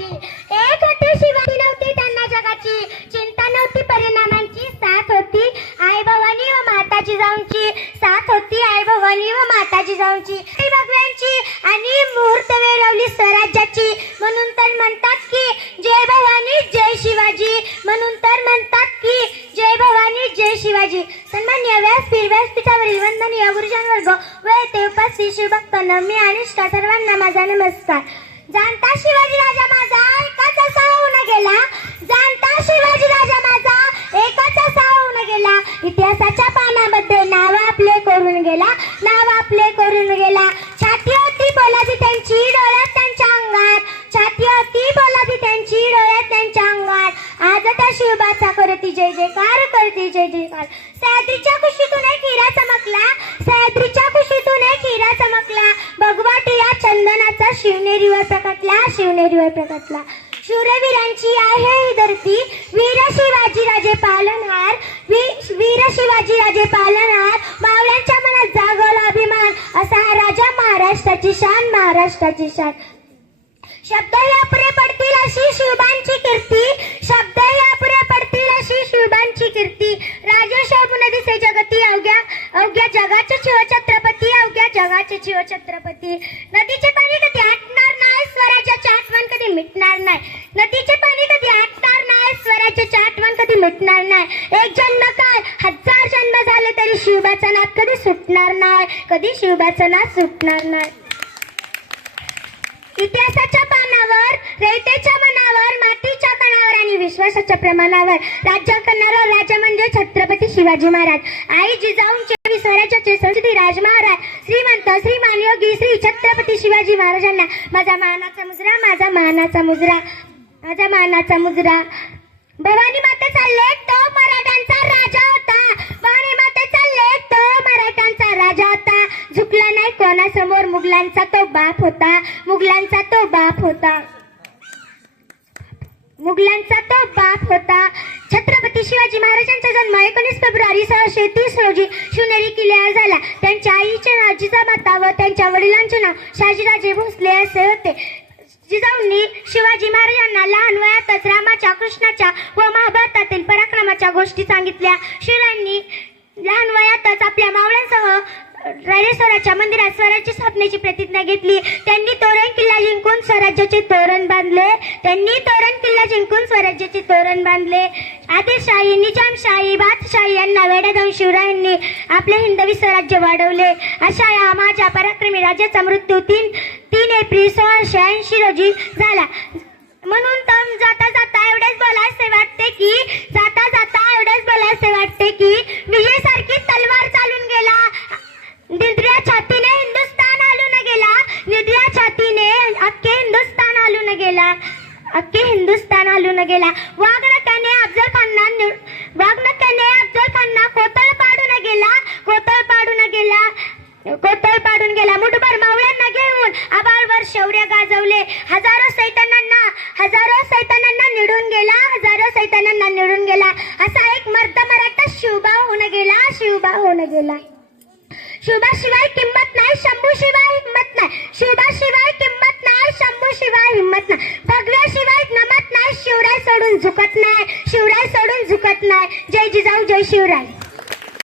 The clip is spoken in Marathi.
एक होती शिवाजी नव्हती त्यांना जगाची चिंता नव्हती परिणामांची साथ होती आई भवानी व माता जिजाऊंची साथ होती आई भवानी व माता जिजाऊंची भगव्यांची आणि मुहूर्त वेळवली स्वराज्याची म्हणून तर म्हणतात की जय भवानी जय शिवाजी म्हणून तर म्हणतात की जय भवानी जय शिवाजी सन्मान्य व्यासपीठावरील वंदनीय गुरुजनवर्ग व ते उपस्थित शिवभक्तांना मी अनुष्का सर्वांना माझा नमस्कार. जाणता शिवाजी राजा माझा एकच असा होऊन गेला जाणता शिवाजी राजा माझा एकच असा होऊन गेला इतिहासाच्या पानामध्ये नाव आपले करून गेला छाती होती बोलाची त्यांची डोळ्यात त्यांच्या अंगात छाती होती बोलाची त्यांची डोळ्यात त्यांच्या अंगात आज त्या शिवबाचा करती जय जयकार सह्याद्रीच्या कुशीतून एक हिरा चमकला भगवाटी या चंदनाचा शिवनेरीवर प्रकटला शूरवीरांची आहे ही धरती वीर शिवाजी राजे पालनहार मावळ्यांच्या मनात जागवला अभिमान असा हा राजा महाराष्ट्राची शान शब्द अपुरे पडतील अशी शिवबांची कीर्ती राजशोभून दिसे जगती अवघ्या जगाचे शिवछत्रपती नदीचे पाणी कधी आटणार नाही स्वराज्याची आठवण कधी मिटणार नाही एक जन्म काय 1000 जन्म झाले तरी शिवबाचा नाद कधी सुटणार नाही इतिहासाच्या पानावर रयतेच्या मनावर मातीच्या कणावर आणि विश्वासाच्या प्रमाणावर राज्य करणारा राजा म्हणजे छत्रपती शिवाजी महाराज आई जिजाऊंचे स्वराज्याचे संस्कृती राजमहाराज श्रीमंत श्रीमान योगी श्री छत्रपती शिवाजी महाराजांना माझा मानाचा मुजरा भवानी माते चालले तो मराठ्यांचा राजा होता झुकला नाही कोणासमोर मुघलांचा तो बाप होता छत्रपती शिवाजी महाराजांचा जन्म 19 फेब्रुवारी 1630 रोजी शिवनेरी किल्ल्यावर झाला. त्यांच्या आईचे नाव जिजामाता व त्यांच्या वडिलांचे नाव शहाजीराजे भोसले असे होते. जिजाऊंनी शिवाजी महाराजांना लहान वयातच रामाच्या कृष्णाच्या व महाभारतातील पराक्रमाच्या गोष्टी सांगितल्या. शिवरायांनी लहान वयातच आपल्या मावळ्यांसह रायरेश्वराच्या मंदिरात स्वराज्य स्थापनेची प्रतिज्ञा घेतली. त्यांनी तोरण किल्ला जिंकून स्वराज्याचे तोरण बांधले. आदिलशाही निजामशाही बादशाही यांना वेढा देऊन शिवरायांनी आपले हिंदवी स्वराज्य वाढवले. अशा या माझ्या पराक्रमी राजाचा मृत्यू 3 एप्रिल 1680 रोजी झाला. म्हणून तर जाता जाता एवढेच बोलायचे वाटते की विजयसारखी तलवार चालून गेला निद्र्या छातीने हिंदुस्थान हालून गेला वाघनट्याने अफजल खानना कोतळ पाडून गेला मुठभर मावळ्यांना घेऊन आबाळवर शौर्य गाजवले. हजारो सैतानांना निडून गेला असा एक मर्द मराठा शिवबा होऊन गेला. शिवबाशिवाय किंमत नाही शंभूशिवाय हिंमत नाही भगव्याशिवाय नमत नाही शिवराय सोडून झुकत नाही जय जिजाऊ जय शिवराय.